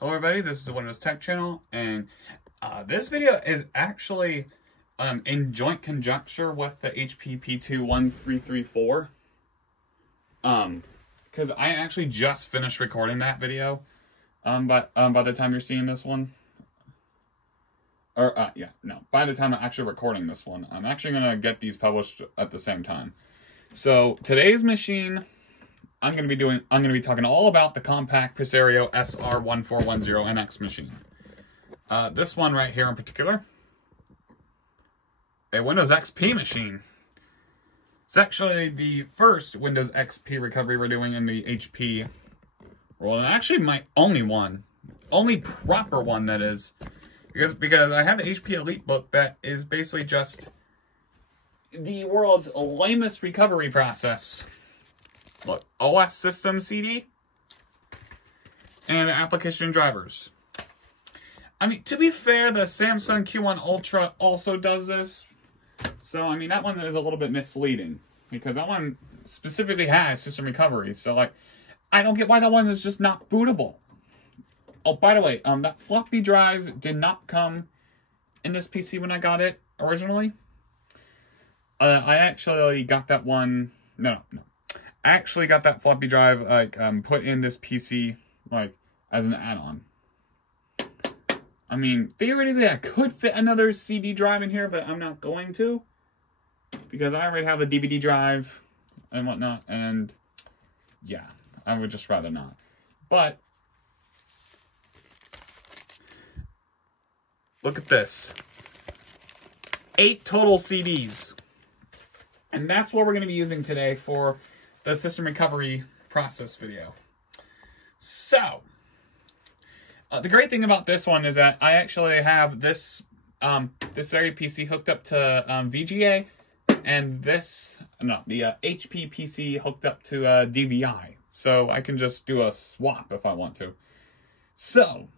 Hello everybody, this is the Windows Tech channel, and this video is actually in joint conjecture with the HP P21334. Because I actually just finished recording that video. But by the time you're seeing this one, by the time I'm actually recording this one, I'm actually gonna get these published at the same time. So today's machine, I'm going to be talking all about the Compaq Presario SR1410NX machine. This one right here in particular, a Windows XP machine. It's actually the first Windows XP recovery we're doing in the HP world, and actually my only proper one that is, because I have the HP Elite book that is basically just the world's lamest recovery process. Look, OS system CD and the application drivers. I mean, to be fair, the Samsung Q1 Ultra also does this. So, I mean, that one is a little bit misleading because that one specifically has system recovery. So, like, I don't get why that one is just not bootable. Oh, by the way, that floppy drive did not come in this PC when I got it originally. I actually got that one. No. I actually got that floppy drive put in this PC as an add-on. I mean, theoretically I could fit another CD drive in here, but I'm not going to because I already have a DVD drive and whatnot, and yeah, I would just rather not. But look at this. 8 total CDs. And that's what we're going to be using today for the system recovery process video. So, the great thing about this one is that I actually have this very PC hooked up to VGA, and the HP PC hooked up to DVI. So I can just do a swap if I want to. So,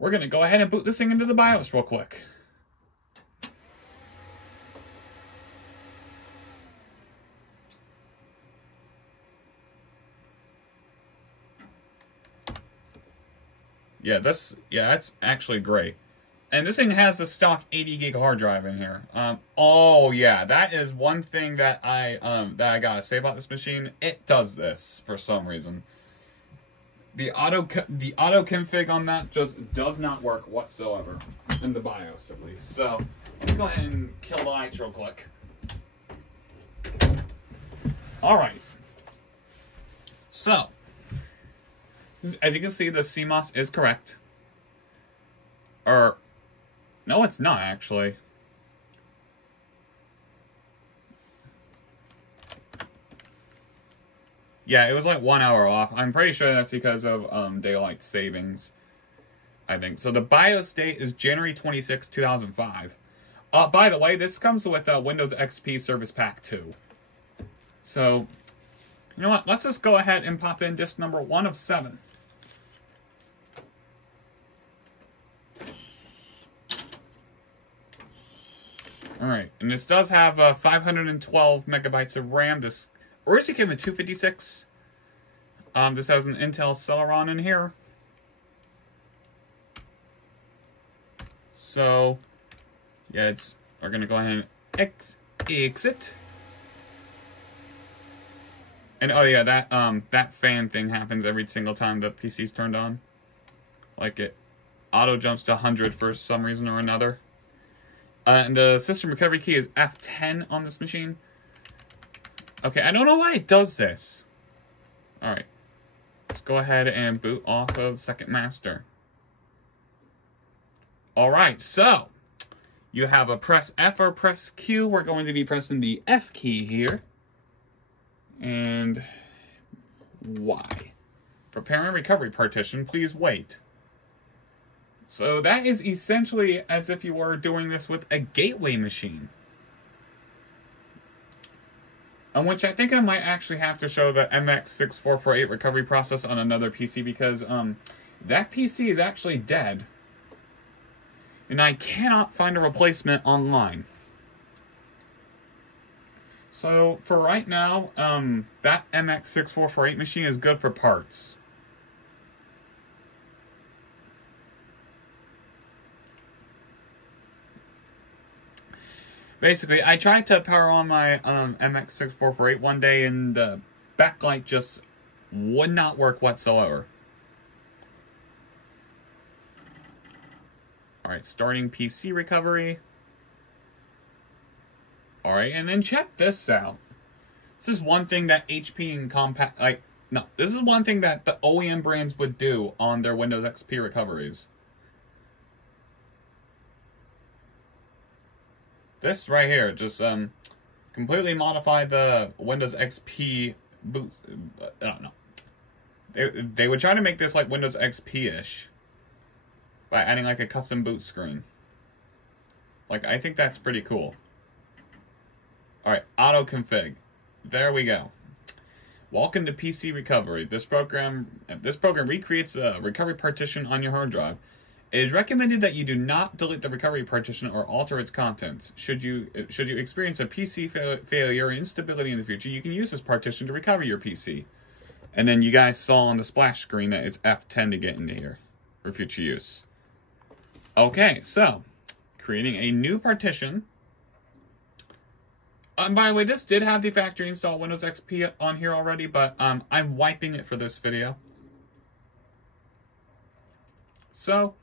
we're going to go ahead and boot this thing into the BIOS real quick. Yeah, that's actually great. And this thing has a stock 80 gig hard drive in here. Oh yeah, that is one thing that I gotta say about this machine. It does this for some reason. The auto config on that just does not work whatsoever in the BIOS, at least. So let me go ahead and kill the lights real quick. All right. So, as you can see, the CMOS is correct. Or, no, it's not, actually. Yeah, it was like 1 hour off. I'm pretty sure that's because of daylight savings, I think. So the BIOS date is January 26, 2005. By the way, this comes with Windows XP Service Pack 2. So, you know what? Let's just go ahead and pop in disk number 1 of 7. Alright, and this does have 512 megabytes of RAM. This originally came with 256. This has an Intel Celeron in here. So, yeah, we're going to go ahead and exit. And oh yeah, that fan thing happens every single time the PC's turned on. Like it auto jumps to 100 for some reason or another. And the system recovery key is F10 on this machine. Okay, I don't know why it does this. Alright. Let's go ahead and boot off of Second Master. Alright, so you have a press F or press Q. We're going to be pressing the F key here. And Y. Preparing recovery partition, please wait. So that is essentially as if you were doing this with a gateway machine. On which I think I might actually have to show the MX6448 recovery process on another PC because that PC is actually dead. And I cannot find a replacement online. So for right now, that MX6448 machine is good for parts. Basically, I tried to power on my MX6448 one day, and the backlight just would not work whatsoever. Alright, starting PC recovery. Alright, and then check this out. This is one thing that HP and Compaq, this is one thing that the OEM brands would do on their Windows XP recoveries. This right here, just completely modify the Windows XP boot. I don't know. They would try to make this like Windows XP-ish by adding like a custom boot screen. Like, I think that's pretty cool. Alright, auto config. There we go. Welcome to PC recovery. This program recreates a recovery partition on your hard drive. It is recommended that you do not delete the recovery partition or alter its contents. Should you experience a PC failure or instability in the future, you can use this partition to recover your PC. And then you guys saw on the splash screen that it's F10 to get into here for future use. Okay, so creating a new partition. By the way, this did have the factory install Windows XP on here already, but I'm wiping it for this video. So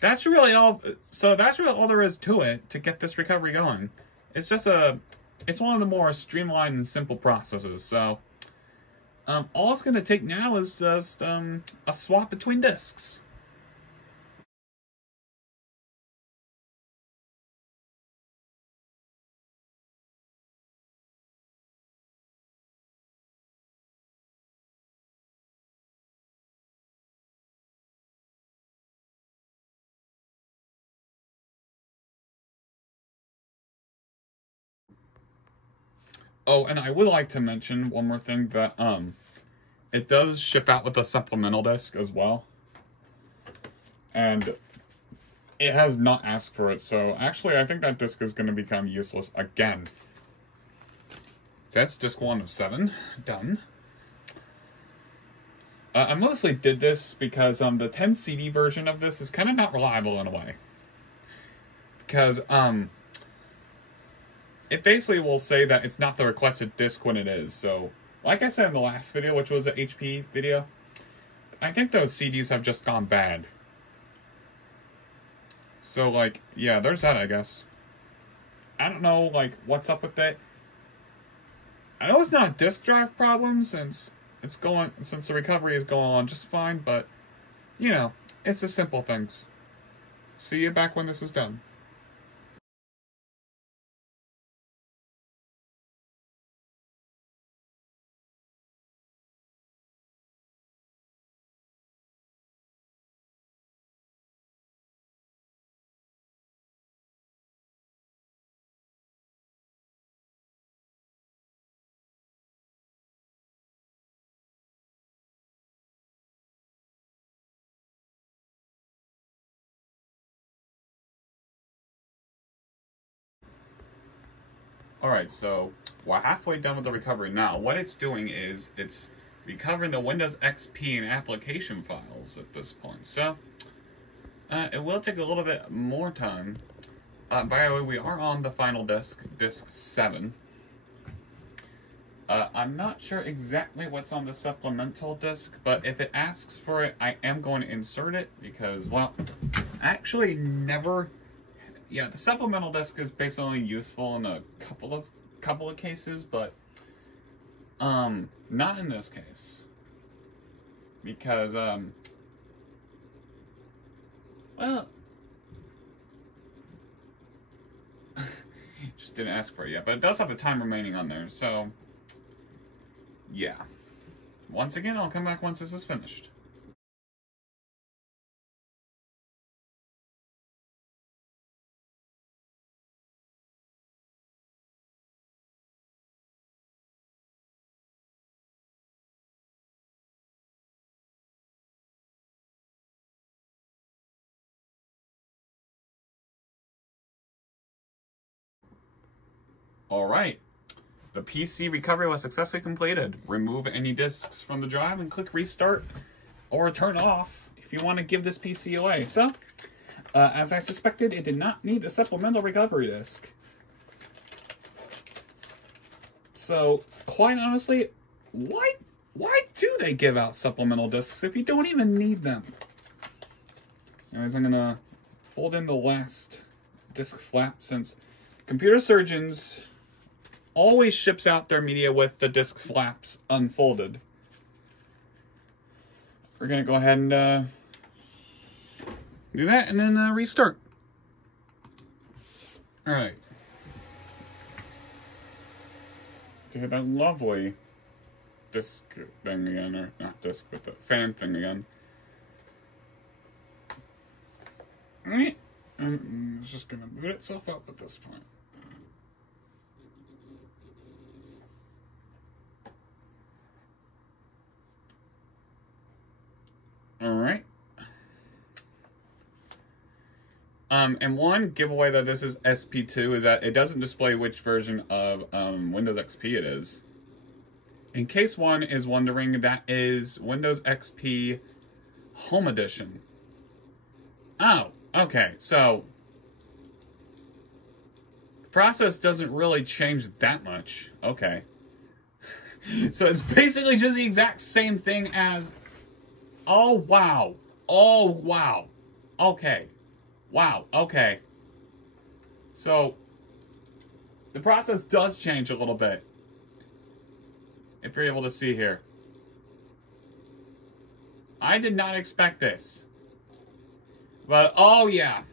that's really all. So that's really all there is to it to get this recovery going. It's just it's one of the more streamlined and simple processes. So all it's going to take now is just a swap between disks. Oh, and I would like to mention one more thing, that it does ship out with a supplemental disc as well. And it has not asked for it, so actually I think that disc is going to become useless again. So that's disc 1 of 7. Done. I mostly did this because the 10 CD version of this is kind of not reliable in a way. Because, it basically will say that it's not the requested disc when it is. So, like I said in the last video, which was an HP video, I think those CDs have just gone bad. So, like, yeah, there's that, I guess. I don't know, like, what's up with it. I know it's not a disk drive problem since the recovery is going on just fine, but, you know, it's the simple things. See you back when this is done. Alright, so we're halfway done with the recovery now. What it's doing is it's recovering the Windows XP and application files at this point. So it will take a little bit more time. By the way, we are on the final disk, disk 7. I'm not sure exactly what's on the supplemental disk, but if it asks for it, I am going to insert it because, well, I actually never... Yeah, the supplemental disk is basically useful in a couple of cases, but not in this case. Because well, just didn't ask for it yet, but it does have a time remaining on there, so yeah. Once again, I'll come back once this is finished. Alright, the PC recovery was successfully completed. Remove any disks from the drive and click restart or turn off if you want to give this PC away. So, as I suspected, it did not need a supplemental recovery disk. So, quite honestly, why do they give out supplemental discs if you don't even need them? Anyways, I'm gonna fold in the last disc flap, since Computer Surgeons always ships out their media with the disc flaps unfolded. We're gonna go ahead and do that and then restart. Alright. To hit that lovely disc thing again, or not disc, but the fan thing again. Alright. And it's just gonna boot itself up at this point. Alright. And one giveaway that this is SP2 is that it doesn't display which version of Windows XP it is. In case one is wondering, that is Windows XP Home Edition. Oh, okay, so the process doesn't really change that much. Okay. So it's basically just the exact same thing as... Oh, wow. Oh, wow. Okay. Wow, okay. So, the process does change a little bit. If you're able to see here. I did not expect this. But, oh yeah.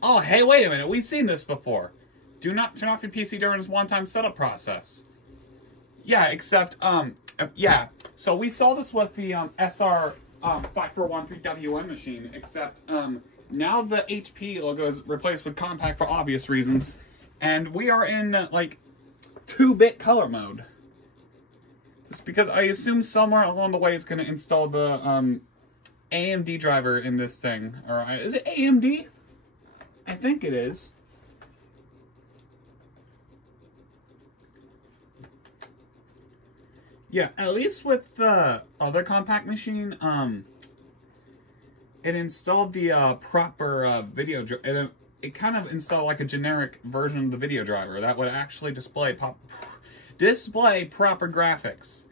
Oh, hey, wait a minute. We've seen this before. Do not turn off your PC during this one-time setup process. Yeah, except, yeah. So we saw this with the SR1410NX machine, except, now the HP logo is replaced with Compaq for obvious reasons, and we are in, like, 2-bit color mode. It's because I assume somewhere along the way it's going to install the AMD driver in this thing. Or is it AMD? I think it is. Yeah, at least with the other Compaq machine, it installed the proper video driver. It kind of installed like a generic version of the video driver that would actually display proper graphics.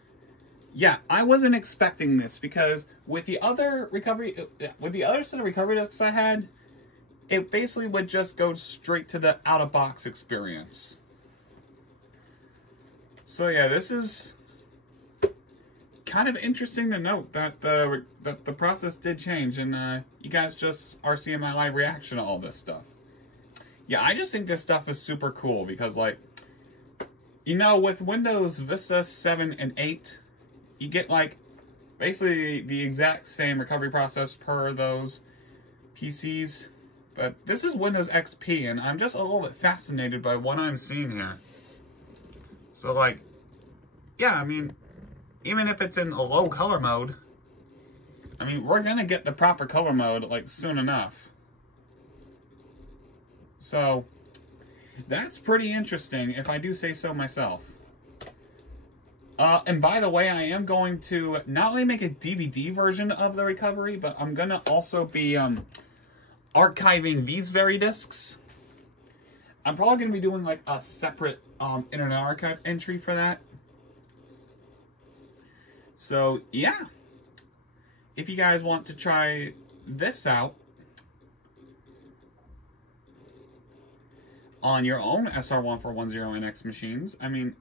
Yeah, I wasn't expecting this because with the other set of recovery discs I had, it basically would just go straight to the out-of-box experience. So yeah, this is kind of interesting to note that the process did change, and you guys just are seeing my live reaction to all this stuff. Yeah, I just think this stuff is super cool because, like, you know, with Windows Vista 7 and 8, you get, like, basically the exact same recovery process per those PCs. But this is Windows XP, and I'm just a little bit fascinated by what I'm seeing here. So, like, yeah, I mean, even if it's in a low color mode, I mean, we're gonna get the proper color mode, like, soon enough. So, that's pretty interesting, if I do say so myself. And by the way, I am going to not only make a DVD version of the recovery, but I'm gonna also be archiving these very discs. I'm probably gonna be doing like a separate Internet Archive entry for that. So yeah, if you guys want to try this out on your own SR1410NX machines, I mean,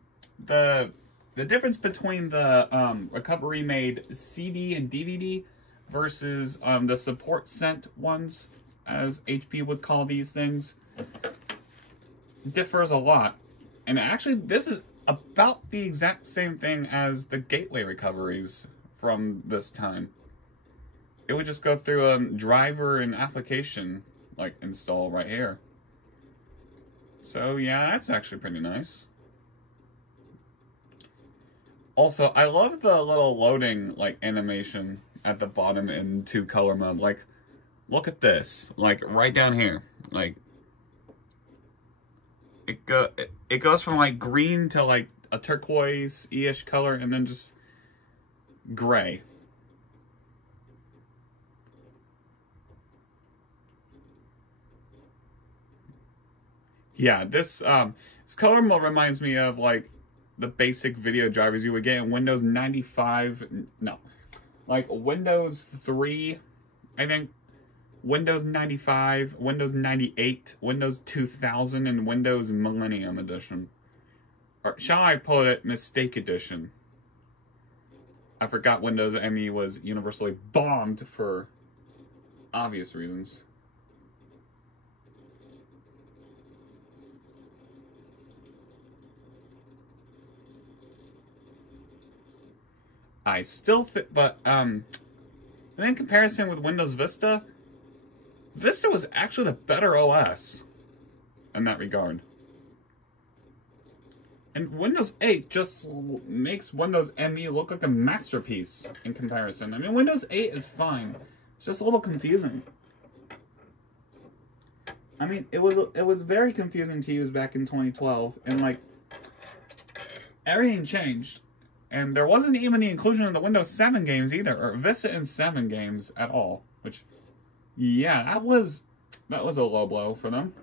the difference between the recovery made CD and DVD versus the support sent ones, as HP would call these things, differs a lot. And actually, this is about the exact same thing as the gateway recoveries from this time. It would just go through a driver and application, like, install right here. So yeah, that's actually pretty nice. Also, I love the little loading, like, animation at the bottom in 2 color mode. Like, look at this. Like, right down here. Like, it goes from, like, green to, like, a turquoise-ish color, and then just gray. Yeah, this color mode reminds me of, like, the basic video drivers you would get in Windows 95. No, like Windows 3, I think, Windows 95, Windows 98, Windows 2000, and Windows Millennium Edition. Or shall I put it, Mistake Edition? I forgot Windows ME was universally bombed for obvious reasons. I still think, but, in comparison with Windows Vista, Vista was actually the better OS in that regard. And Windows 8 just makes Windows ME look like a masterpiece in comparison. I mean, Windows 8 is fine. It's just a little confusing. I mean, it was very confusing to use back in 2012, and like, everything changed. And there wasn't even the inclusion of the Windows 7 games either, or Vista and 7 games at all. Which, yeah, that was a low blow for them.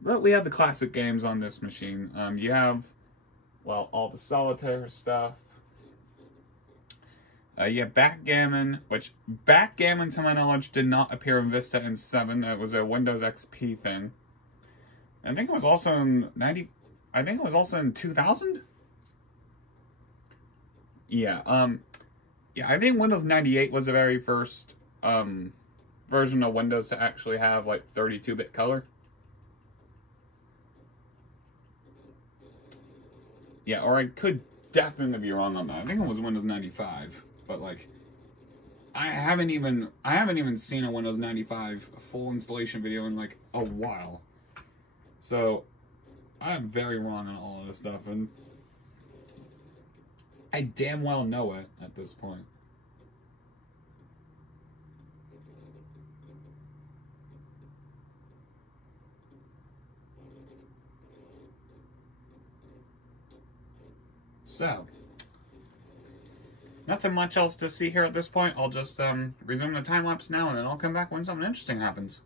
But we have the classic games on this machine. You have, well, all the solitaire stuff. You have Backgammon, which Backgammon, to my knowledge, did not appear in Vista and 7. It was a Windows XP thing. I think it was also in 90. I think it was also in 2000. Yeah. Yeah. I think Windows 98 was the very first version of Windows to actually have like 32-bit color. Yeah, or I could definitely be wrong on that. I think it was Windows 95, but like, I haven't even seen a Windows 95 full installation video in like a while. So I'm very wrong on all of this stuff, and I damn well know it at this point. So, nothing much else to see here at this point. I'll just resume the time lapse now, and then I'll come back when something interesting happens.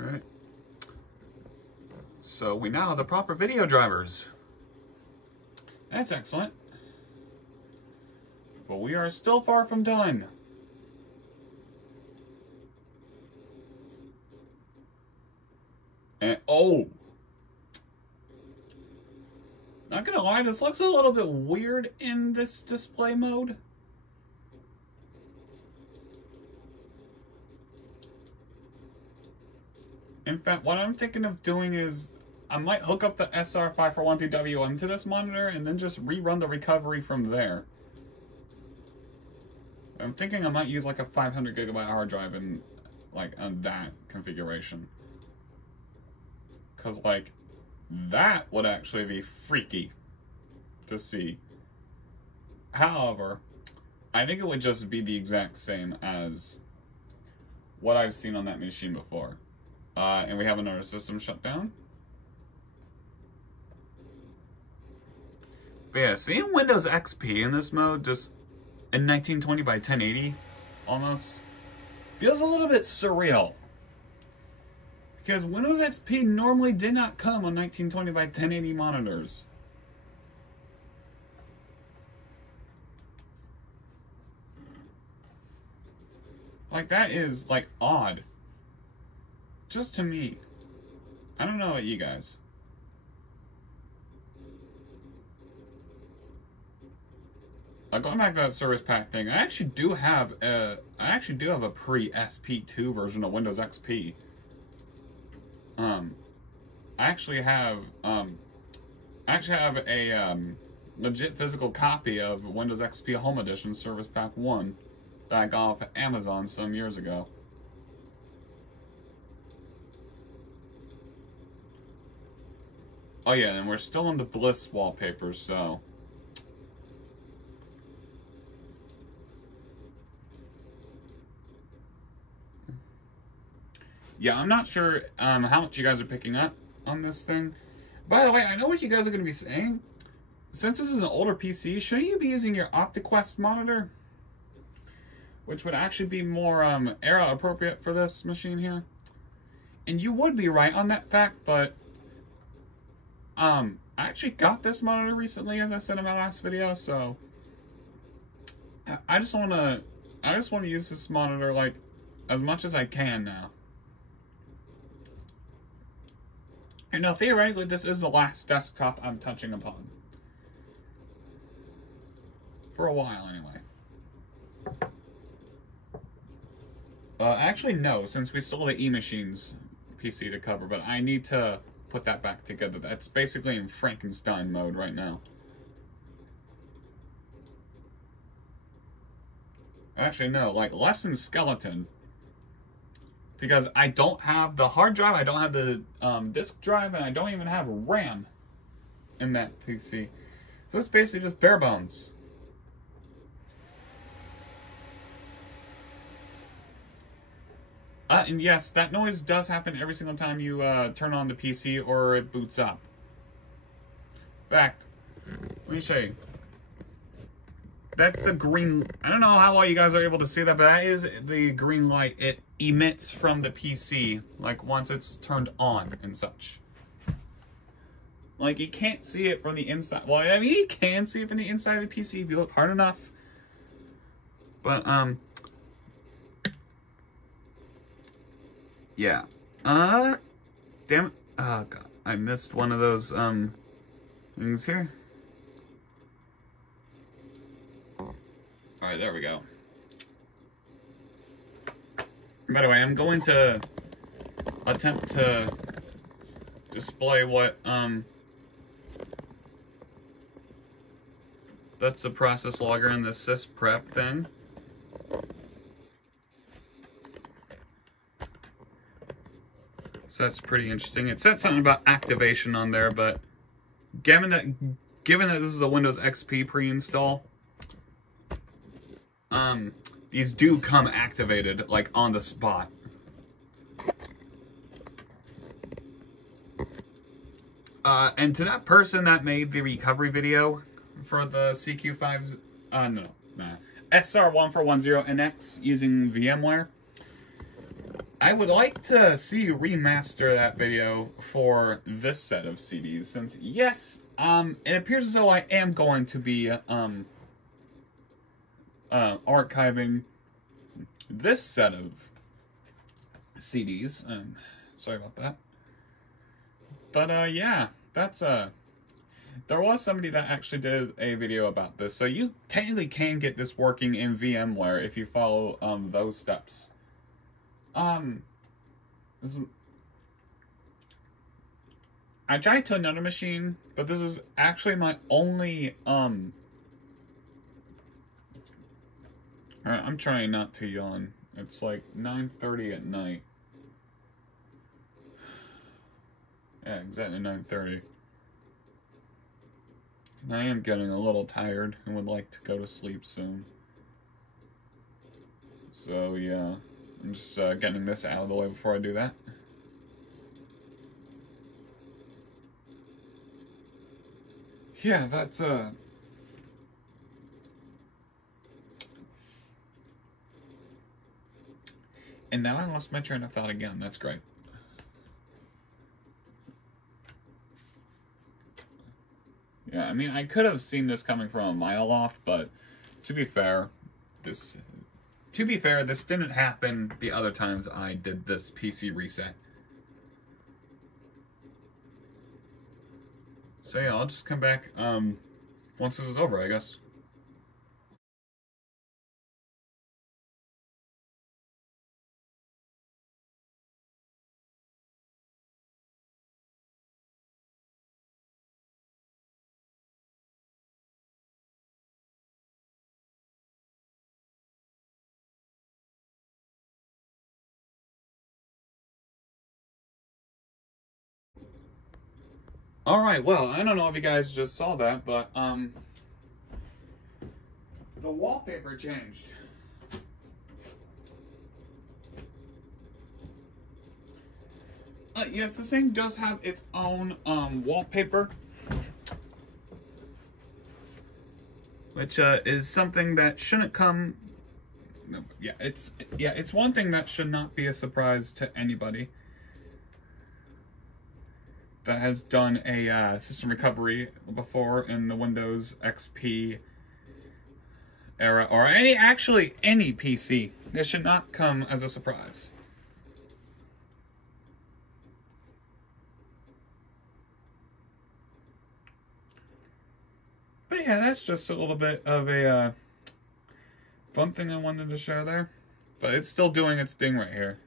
Alright. So we now have the proper video drivers. That's excellent. But we are still far from done. And oh! Not gonna lie, this looks a little bit weird in this display mode. In fact, what I'm thinking of doing is I might hook up the SR1410NX to this monitor and then just rerun the recovery from there. I'm thinking I might use like a 500 gigabyte hard drive in like on that configuration. Cause like that would actually be freaky to see. However, I think it would just be the exact same as what I've seen on that machine before. And we have another system shutdown. But yeah, seeing Windows XP in this mode, just in 1920 by 1080, almost, feels a little bit surreal. Because Windows XP normally did not come on 1920 by 1080 monitors. Like, that is, like, odd. Just to me. I don't know about you guys. Going back to that service pack thing, I actually do have a pre-SP2 version of Windows XP. I actually have a legit physical copy of Windows XP Home Edition Service Pack 1 that I got off of Amazon some years ago. Oh yeah, and we're still on the Bliss wallpaper, so... Yeah, I'm not sure how much you guys are picking up on this thing. By the way, I know what you guys are going to be saying. Since this is an older PC, shouldn't you be using your OptiQuest monitor? Which would actually be more era appropriate for this machine here. And you would be right on that fact, but I actually got this monitor recently, as I said in my last video, so I just want to use this monitor like as much as I can now. And now theoretically this is the last desktop I'm touching upon. For a while anyway. Actually no, since we still have the E-Machines PC to cover, but I need to put that back together. That's basically in Frankenstein mode right now. Actually, no, like less than skeleton. Because I don't have the hard drive, I don't have the disk drive, and I don't even have RAM in that PC. So it's basically just bare bones. And yes, that noise does happen every single time you turn on the PC or it boots up. In fact, let me show you. That's the green, I don't know how well you guys are able to see that, but that is the green light it emits from the PC, like once it's turned on and such. Like, you can't see it from the inside. Well, I mean, you can see it from the inside of the PC if you look hard enough. But, yeah. Damn it. Oh, God. I missed one of those, things here. Alright, there we go. By the way, I'm going to attempt to display what, that's the process logger and the sysprep thing. So that's pretty interesting. It said something about activation on there, but given that this is a Windows XP pre-install, these do come activated, like, on the spot. And to that person that made the recovery video for the SR1410NX using VMware, I would like to see you remaster that video for this set of CDs, since, yes, it appears as though I am going to be, archiving this set of CDs. Sorry about that. But, yeah, that's, there was somebody that actually did a video about this, so you technically can get this working in VMware if you follow, those steps. I tried to another machine, but this is actually my only, I'm trying not to yawn. It's like 9:30 at night. Yeah, exactly 9:30. And I am getting a little tired and would like to go to sleep soon. So yeah, I'm just getting this out of the way before I do that. Yeah, that's and now I lost my train of thought again. That's great. Yeah, I mean, I could have seen this coming from a mile off, but to be fair, this didn't happen the other times I did this PC reset. So yeah, I'll just come back once this is over, I guess. Alright, well, I don't know if you guys just saw that, but, the wallpaper changed. Yes, this thing does have its own wallpaper, which is something that shouldn't come. No, yeah, it's one thing that should not be a surprise to anybody that has done a system recovery before in the Windows XP era, or any PC. This should not come as a surprise. But yeah, that's just a little bit of a fun thing I wanted to share there. But it's still doing its thing right here.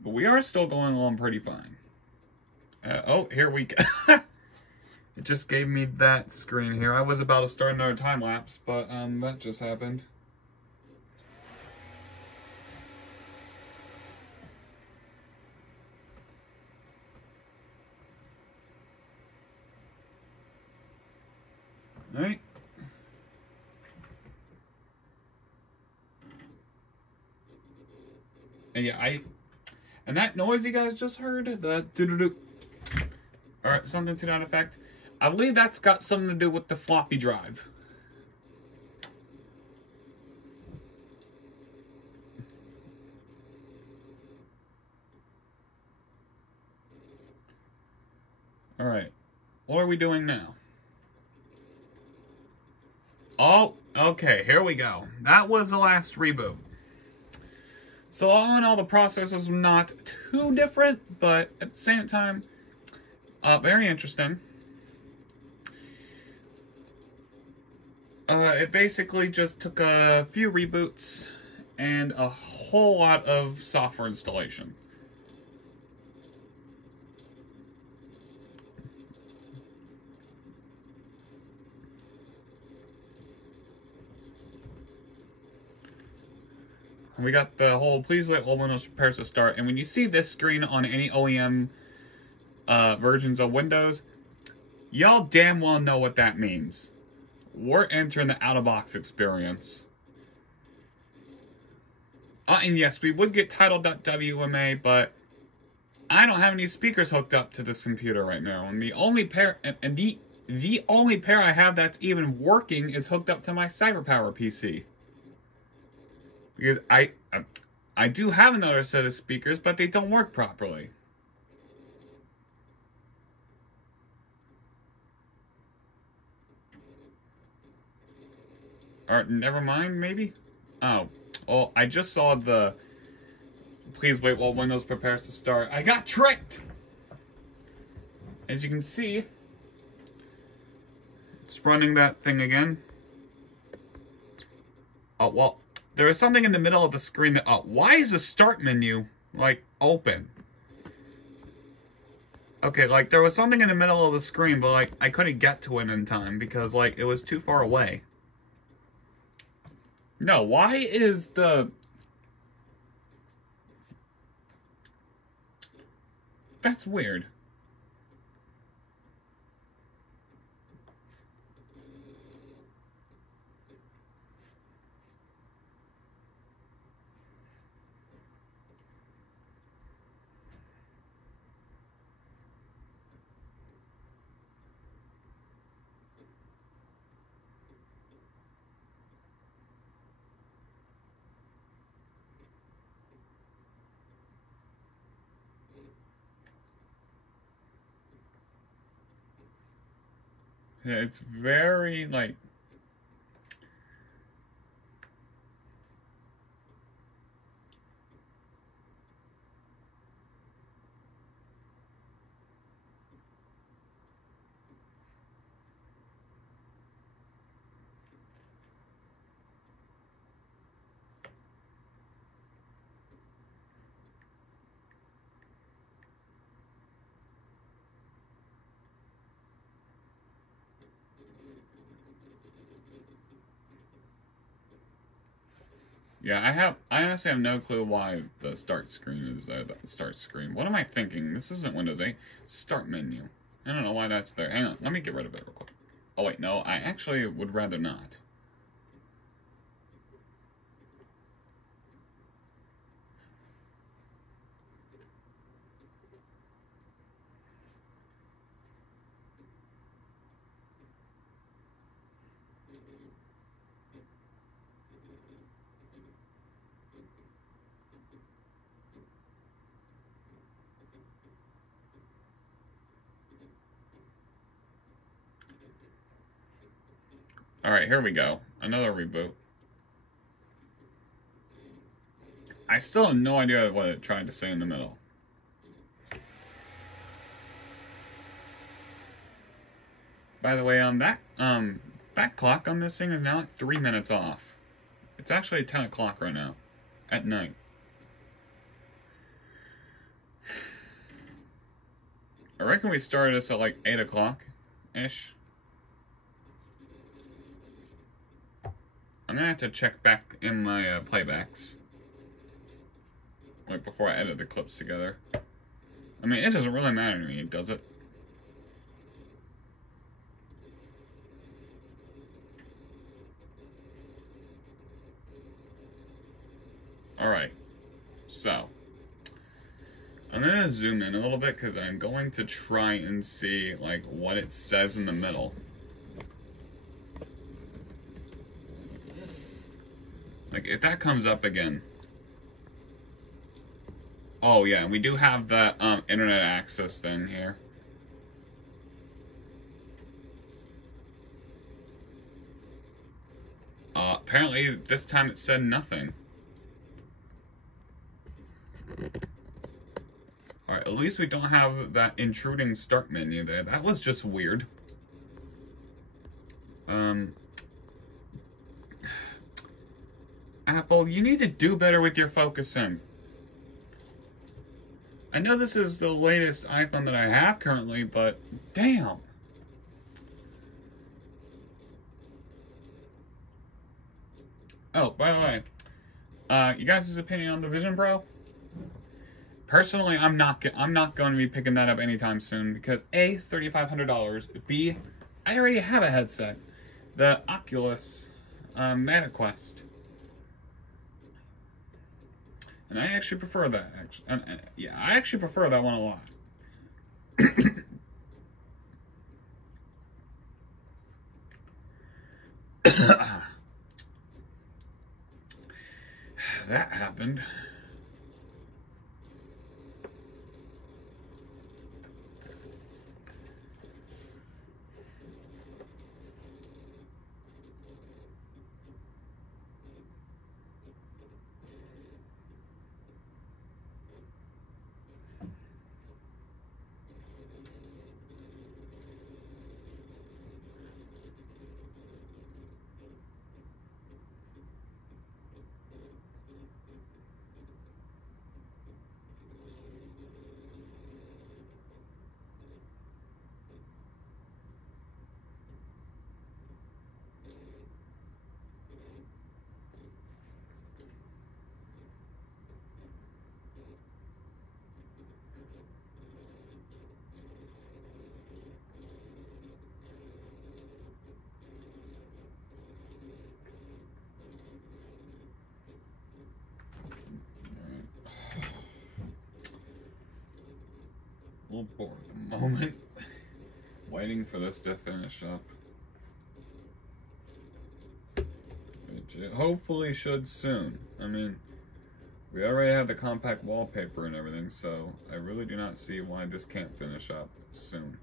But we are still going along pretty fine. Oh, here we go. It just gave me that screen here. I was about to start another time lapse, but that just happened. All right. And yeah, and that noise you guys just heard, the doo-doo-doo, or something to that effect, I believe that's got something to do with the floppy drive. All right, what are we doing now? Oh, okay, here we go. That was the last reboot. So all in all, the process was not too different, but at the same time, very interesting. It basically just took a few reboots and a whole lot of software installation. We got the whole please let all Windows prepares to start. And when you see this screen on any OEM versions of Windows, y'all damn well know what that means. We're entering the out-of-box experience. And yes, we would get title.wma, but I don't have any speakers hooked up to this computer right now. And the only pair, the only pair I have that's even working is hooked up to my CyberPower PC. Because I do have another set of speakers, but they don't work properly. Or never mind, maybe? Oh, well, I just saw the please wait while Windows prepares to start. I got tricked! As you can see, it's running that thing again. Oh, well, there was something in the middle of the screen that, why is the start menu, like, open? Okay, like, there was something in the middle of the screen, but, like, I couldn't get to it in time because, like, it was too far away. No, why is the... That's weird. Yeah, it's very, like... Yeah, I honestly have no clue why the start screen is there, the start screen. What am I thinking? This isn't Windows 8. Start menu. I don't know why that's there. Hang on, let me get rid of it real quick. Oh wait, no, I actually would rather not. Alright, here we go. Another reboot. I still have no idea what it tried to say in the middle. By the way, that clock on this thing is now like 3 minutes off. It's actually 10 o'clock right now. At night. I reckon we started this at like 8 o'clock-ish. I'm gonna have to check back in my playbacks. Like before I edit the clips together. I mean, it doesn't really matter to me, does it? Alright, so I'm gonna zoom in a little bit because I'm going to try and see like what it says in the middle. Like if that comes up again. Oh yeah, we do have that internet access thing here. Apparently this time it said nothing. Alright, at least we don't have that intruding start menu there. That was just weird. Apple, you need to do better with your focusing. I know this is the latest iPhone that I have currently, but damn. Oh, by the way, you guys' opinion on the Vision Pro? Personally, I'm not going to be picking that up anytime soon because A, $3,500. B, I already have a headset, the Oculus MetaQuest, and I actually prefer that. Yeah, I actually prefer that one a lot. That happened. A little bored at the moment. Waiting for this to finish up. Which it hopefully should soon. I mean, we already have the Compaq wallpaper and everything, so I really do not see why this can't finish up soon.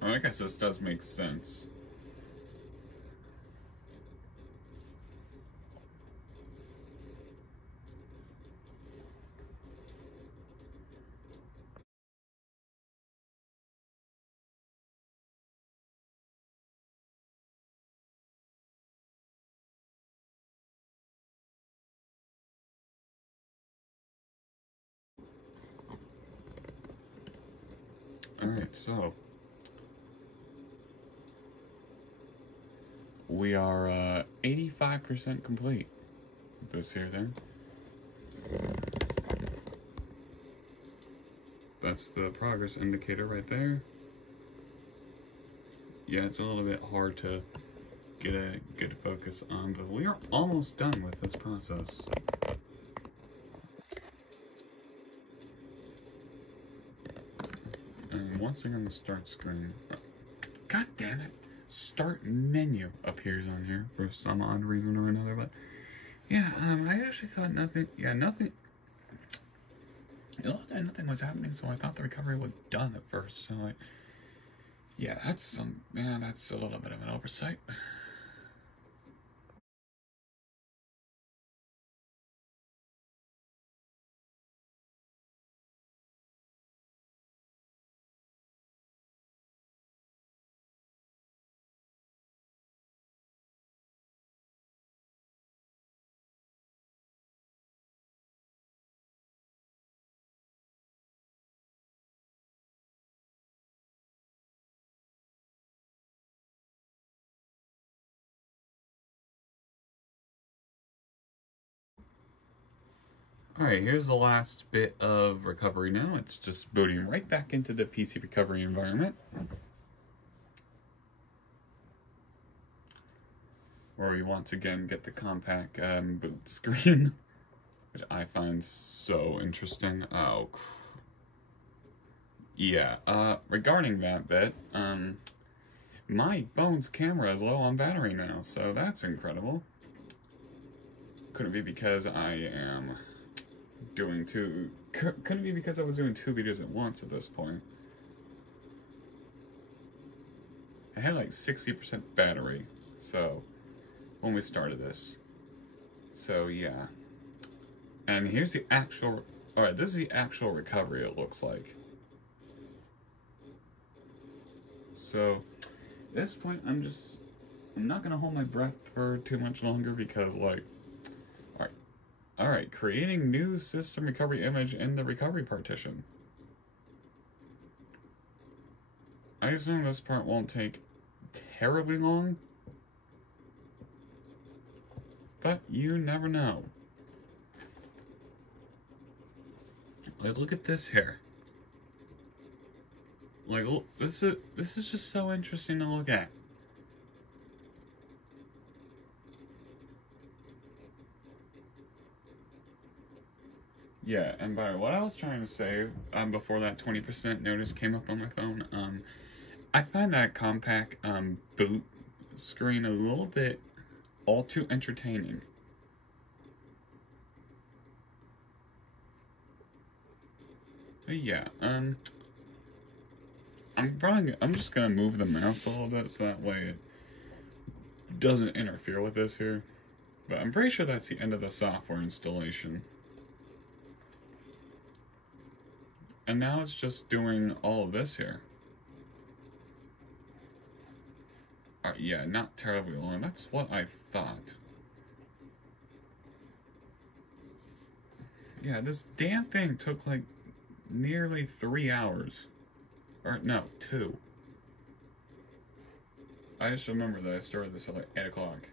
I guess this does make sense. Alright, so we are 85% complete with this here thing. That's the progress indicator right there. Yeah, it's a little bit hard to get a good focus on, but we are almost done with this process. And once again, the start screen. God damn it. Start menu appears on here for some odd reason or another, but yeah, I actually thought nothing, It looked like nothing was happening, so I thought the recovery was done at first. So, like, yeah, that's that's a little bit of an oversight. Alright, here's the last bit of recovery now. It's just booting right back into the PC recovery environment, where we once again get the Compaq boot screen, which I find so interesting. Oh, yeah, regarding that bit, my phone's camera is low on battery now, so that's incredible. Couldn't be because I am doing couldn't be because I was doing 2 videos at once at this point. I had like 60% battery, so when we started this. So yeah. And here's the actual, alright, this is the actual recovery it looks like. So at this point I'm not gonna hold my breath for too much longer because like, alright, creating new system recovery image in the recovery partition. I assume this part won't take terribly long, but you never know. Like, look at this here. Like, look, this is just so interesting to look at. Yeah, and by what I was trying to say before that 20% notice came up on my phone, I find that Compaq boot screen a little bit all too entertaining. But yeah, I'm just gonna move the mouse a little bit so that way it doesn't interfere with this here. But I'm pretty sure that's the end of the software installation. And now it's just doing all of this here. Yeah, not terribly long. That's what I thought. Yeah, this damn thing took like nearly 3 hours. Or no, 2. I just remember that I started this at like 8 o'clock.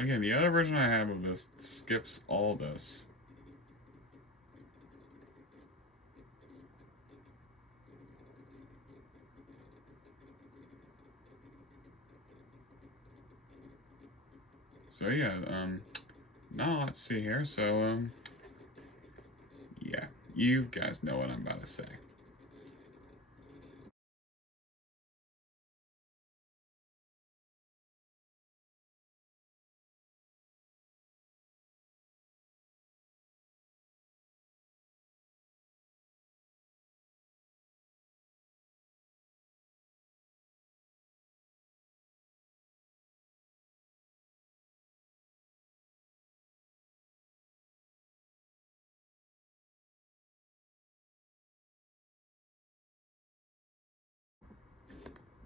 Again, the other version I have of this skips all this. So yeah, not a lot to see here, so yeah, you guys know what I'm about to say.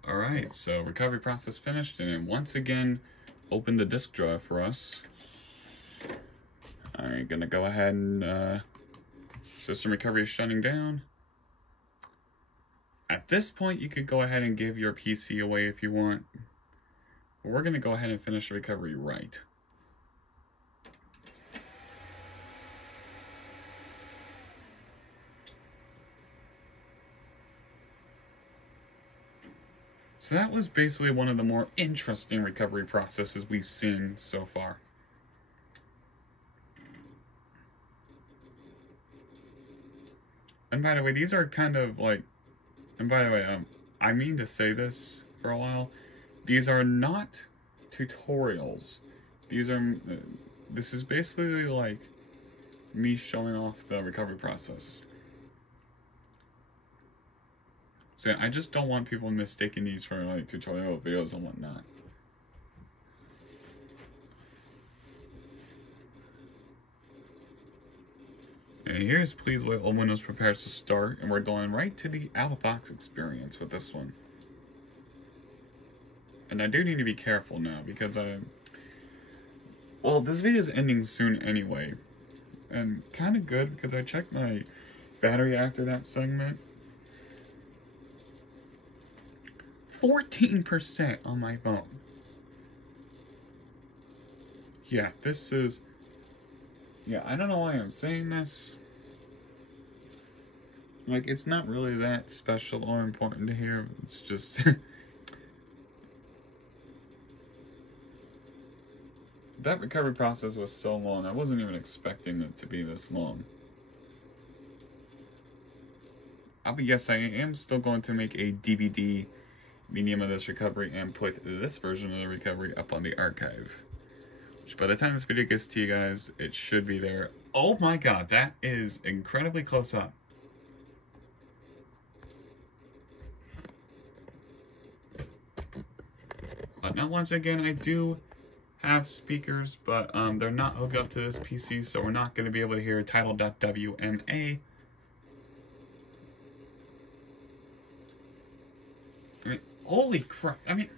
Alright, so recovery process finished, and it once again opened the disk drive for us. I'm gonna go ahead and system recovery is shutting down. At this point, you could go ahead and give your PC away if you want. But we're gonna go ahead and finish the recovery right. So that was basically one of the more interesting recovery processes we've seen so far. And by the way, these are kind of like, and by the way, I mean to say this for a while, these are not tutorials. These are, this is basically like me showing off the recovery process. So yeah, I just don't want people mistaking these for like tutorial videos and whatnot. And here's please wait while Windows prepares to start, and we're going right to the out-of-box experience with this one. And I do need to be careful now because well, this video is ending soon anyway, and kind of good because I checked my battery after that segment. 14% on my phone. Yeah, this is... Yeah, I don't know why I'm saying this. Like, it's not really that special or important to hear. It's just... That recovery process was so long. I wasn't even expecting it to be this long. Yes, I am still going to make a DVD medium of this recovery and put this version of the recovery up on the archive. Which by the time this video gets to you guys, it should be there. Oh my god, that is incredibly close up. Now once again, I do have speakers, but they're not hooked up to this PC, so we're not going to be able to hear title.wma. I mean, holy crap. I mean,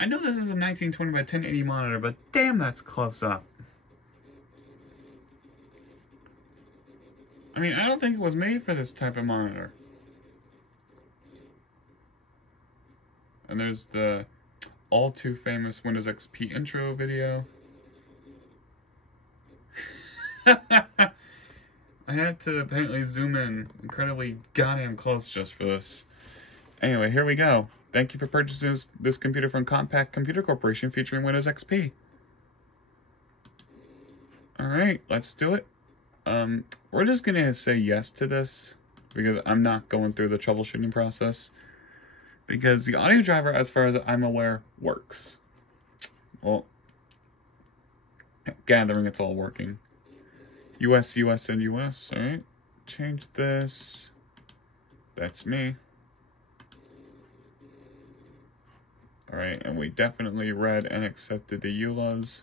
I know this is a 1920 by 1080 monitor, but damn, that's close up. I mean, I don't think it was made for this type of monitor. And there's the all too famous Windows XP intro video. I had to apparently zoom in incredibly goddamn close just for this. Anyway, here we go. Thank you for purchasing this computer from Compaq Computer Corporation featuring Windows XP. Alright, let's do it. We're just gonna say yes to this because I'm not going through the troubleshooting process. Because the audio driver, as far as I'm aware, works. Well, gathering it's all working. US, US, and US, alright. Change this. That's me. Alright, and we definitely read and accepted the EULAs.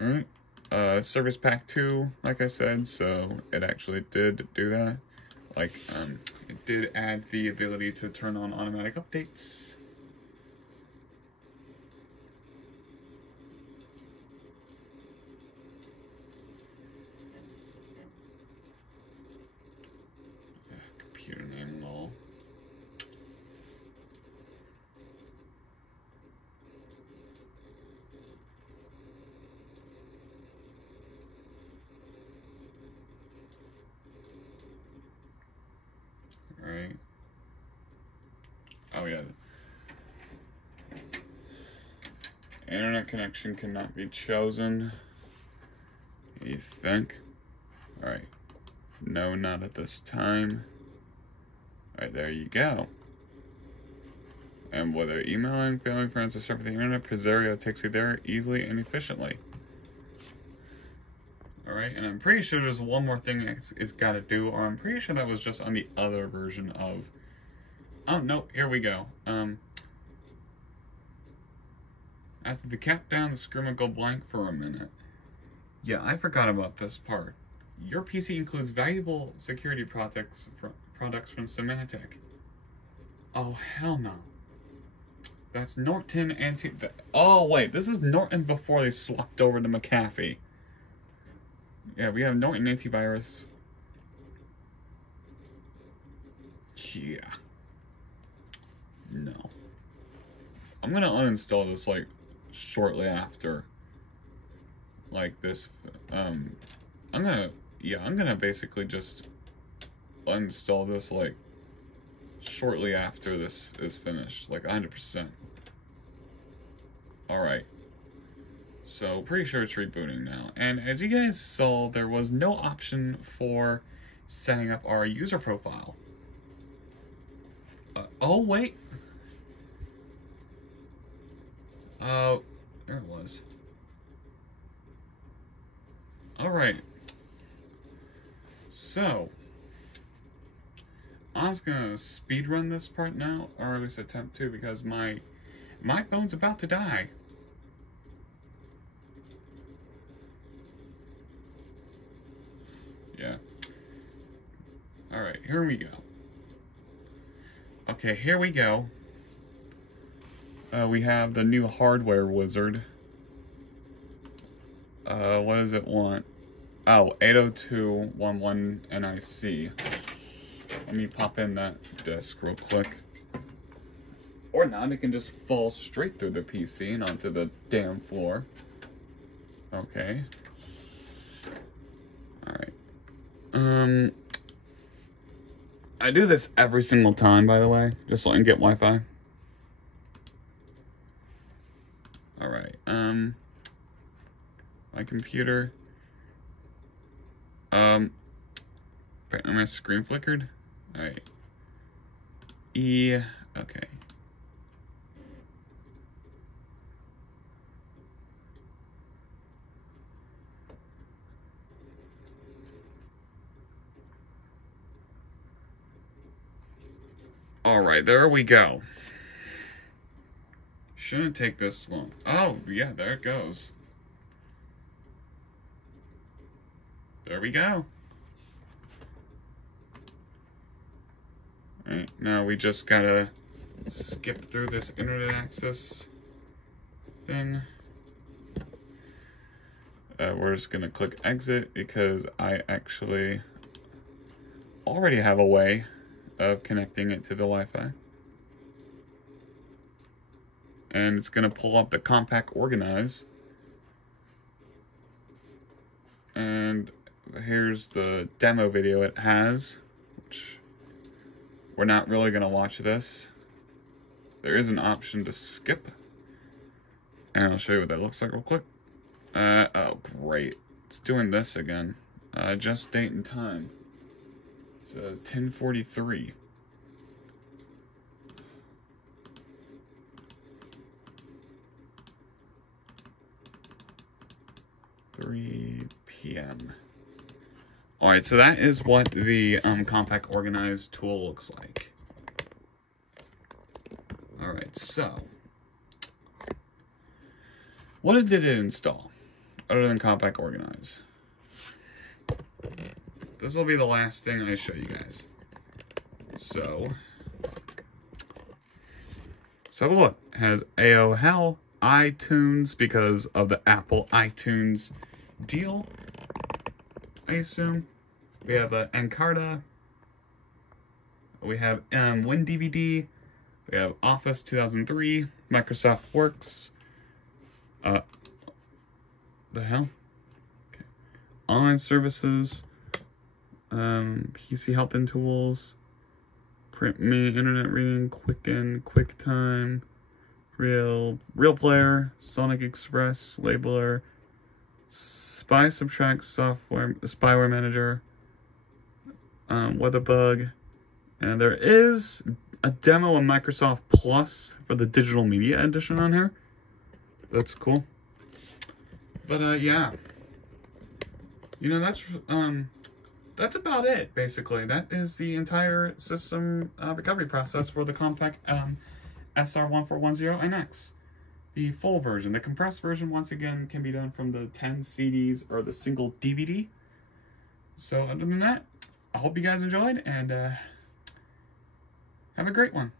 Alright. Service Pack 2, like I said, so it actually did do that. Like, it did add the ability to turn on automatic updates. Computer name lol. Right. Oh yeah. Internet connection cannot be chosen. You think? Alright. No, not at this time. Alright, there you go. And whether emailing, family, friends, or surfing the internet, Presario takes you there easily and efficiently. Alright, and I'm pretty sure there's one more thing it's got to do, or I'm pretty sure that was just on the other version of... Oh, no, here we go. After the cap down, the screen will go blank for a minute. Yeah, I forgot about this part. Your PC includes valuable security products from Symantec. Oh, hell no. That's Norton anti... Oh, wait, this is Norton before they swapped over to McAfee. Yeah, we have Norton antivirus. Yeah. No. I'm gonna uninstall this, like, shortly after. Like, this, I'm gonna basically just uninstall this, like, shortly after this is finished. Like, 100%. Alright. So pretty sure it's rebooting now. And as you guys saw, there was no option for setting up our user profile. Oh wait. There it was. Alright. So, I was gonna speed run this part now, or at least attempt to, because my phone's about to die. Yeah. Alright, here we go. Okay, here we go. We have the new hardware wizard. What does it want? Oh, 802.11NIC. Let me pop in that disk real quick. Or not, it can just fall straight through the PC and onto the damn floor. Okay. Alright. I do this every single time, by the way, just so I can get Wi-Fi. Alright, my computer. My screen flickered. Alright. Okay. Alright, there we go. Shouldn't take this long. Oh, yeah, there it goes. There we go. Alright, now we just gotta skip through this internet access thing. We're just gonna click exit because I actually already have a way of connecting it to the Wi-Fi. And it's gonna pull up the Compaq Organize. And here's the demo video it has, which we're not really gonna watch this. There is an option to skip. And I'll show you what that looks like real quick. Oh great. It's doing this again. Just date and time. It's 10:43. 3 p.m. Alright, so that is what the Compaq Organize tool looks like. Alright, so what did it install other than Compaq Organize? This will be the last thing I show you guys. So let's have a look. It has AOL, iTunes, because of the Apple iTunes deal, I assume. We have Encarta. We have WinDVD. We have Office 2003, Microsoft Works. The hell? Okay. Online services. PC helping tools. Print me, internet reading, Quicken, QuickTime, Real Player, Sonic Express, Labeler, Spy Subtract software, Spyware Manager, Weatherbug, and there is a demo of Microsoft Plus for the Digital Media Edition on here. That's cool. But yeah, you know, that's about it, basically. That is the entire system recovery process for the Compaq SR1410NX. The full version. The compressed version, once again, can be done from the 10 CDs or the single DVD. So other than that, I hope you guys enjoyed, and have a great one.